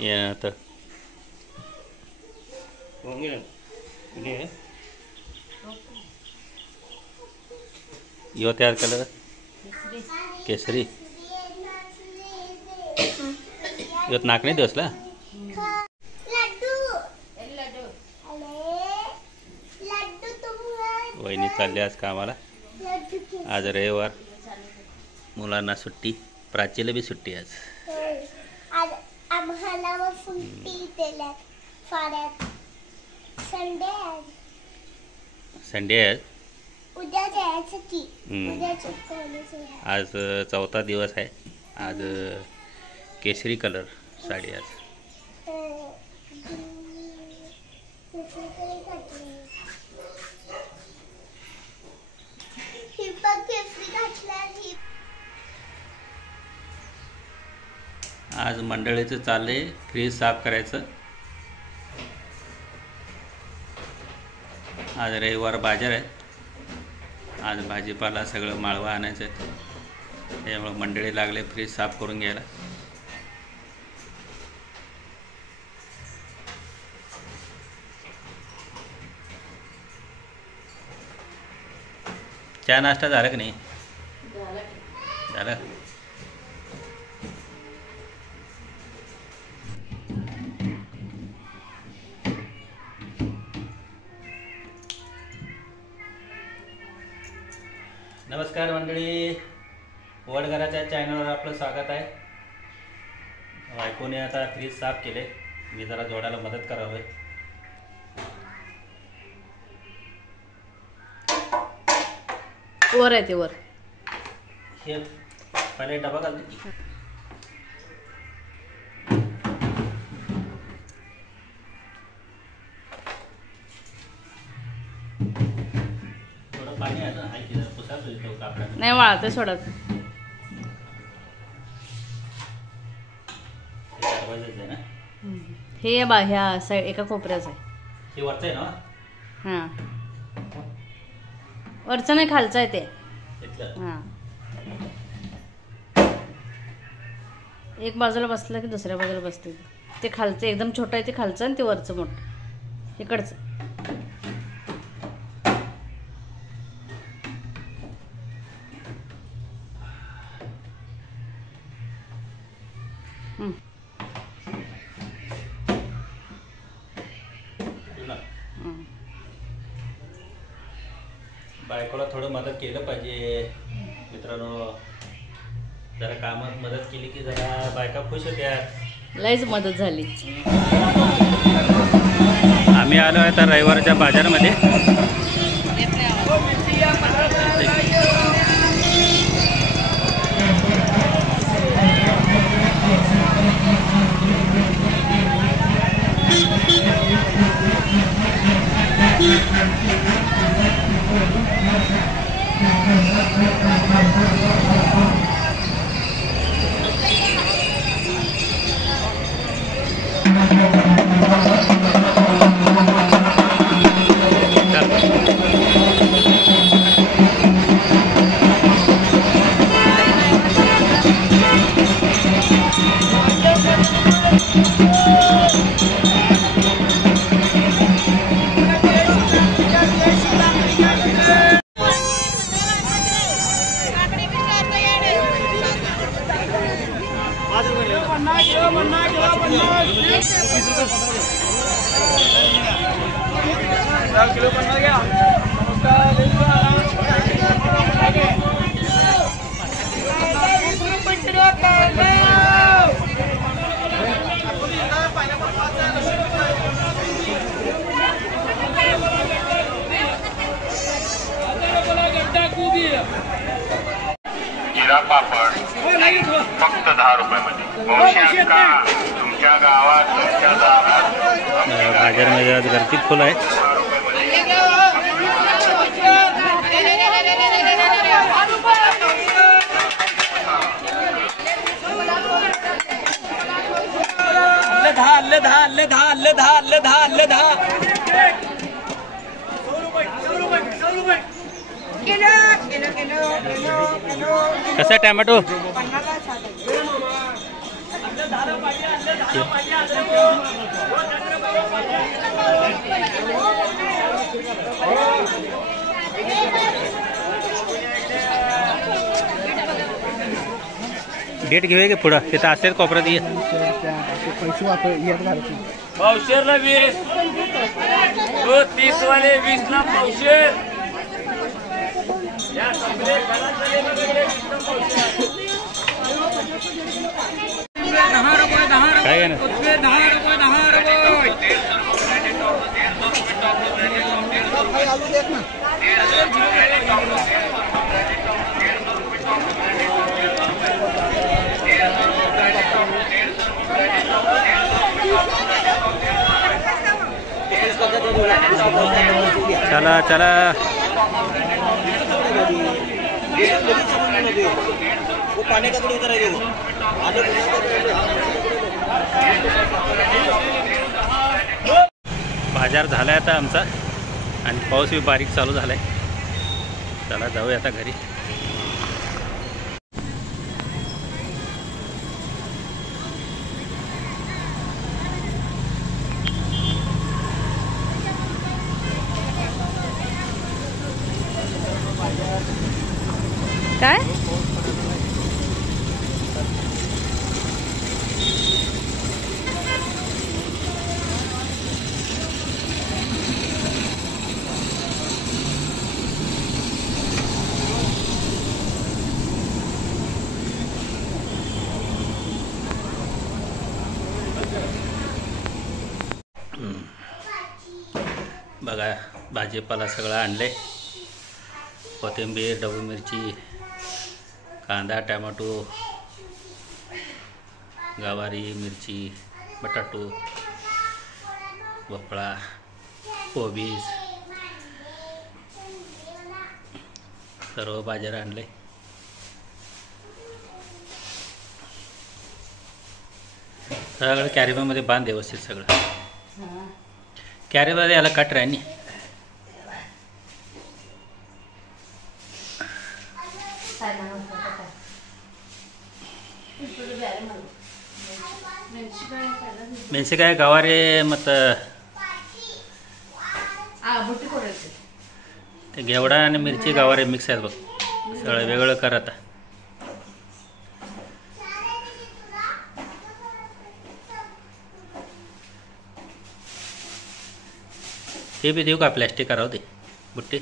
ये तर यो तयार कलर केसरी ಇವತ್ತು 4ನೇ ದಿವಸला वहिनी चालली आज कामाला. आज रविवार, मुलांना सुट्टी, प्राचीला बी सुट्टी आज. संडे आहे आज. 4था दिवस आहे आज. केसरी कलर साडी आज. आज मंडळीचं चाललंय फ्रीज साफ करायचं. आज रविवार बाजार आहे. आज भाजीपाला सगळं माळवा आणायचं आहे. त्यामुळे मंडळी लागले फ्रीज साफ करून घ्यायला. चहा नाश्ता झाला की नाही? झाला. नमस्कार मंडळी, वडघराच्या चॅनलवर आपलं स्वागत आहे. बायकोने आता फ्रीज साफ केले, मी जरा जोडायला मदत करावी. वर आहे ते वर. हे पहिले डबा घाल. थोडं पाणी आहे ना, आहे की पुसाच होईल कापडा. नाही वाळते सोडत. आहे ना हे बा ह्या साईड एका कोपऱ्याच आहे. हे वरचं आहे ना? हां, वरचं नाही, खालचं आहे ते. हां, एक बाजूला बसलं की दुसऱ्या बाजूला बसते. ते खालचं एकदम छोटं आहे ते खालचं, आणि ते वरचं मोठं इकडचं. बायकोला थोडं मदत केलं पाहिजे मित्रांनो. जरा कामात मदत केली की जरा बायका खुश होत्या. लयच मदत झाली. आम्ही आलो आहे तर रविवारच्या बाजारमध्ये. जिरा पापड फक्त 10 रुपयामध्ये. तुमच्या गावात, तुमच्या दारात बाजारमध्ये आज गर्दी फुल आहे. कसा टोमॅटो? मिरची डेट घेऊया की पुढं तिथं असेल कोपऱ्यात ये पावशेरला 20 तो 30 वाले 20 ला पावशेर या सगळे घरातले वेगवेगळे 20 ला पावशेर 10 रुपये 10 काय आहे ना रुपये 10 रुपये 10 रुपये चला चला बाजार झालाय आता आमचा आणि पाऊस बी बारीक चालू झालाय. चला जाऊया आता घरी. काय बघा भाजीपाला सगळं आणले. कोथिंबीर, ढबू मिरची, कांदा, टोमॅटो, गवारी, मिरची, बटाटो, भोपळा, कोबीज सर्व बाजार आणले. सगळं कॅरीबॅगमध्ये बांध व्यवस्थित. सगळं कॅरीबॅग याला कट राहिनी. ಮೆಣಸಿನಕಾಯಿ ಗವಾರಿ ಮತ್ತು घेवडा आणि मिरची गवारी मिक्स आहेत बघ. सगळं वेगळं कर आता. ते बी देऊ का प्लॅस्टिक करावं दे बुट्टी.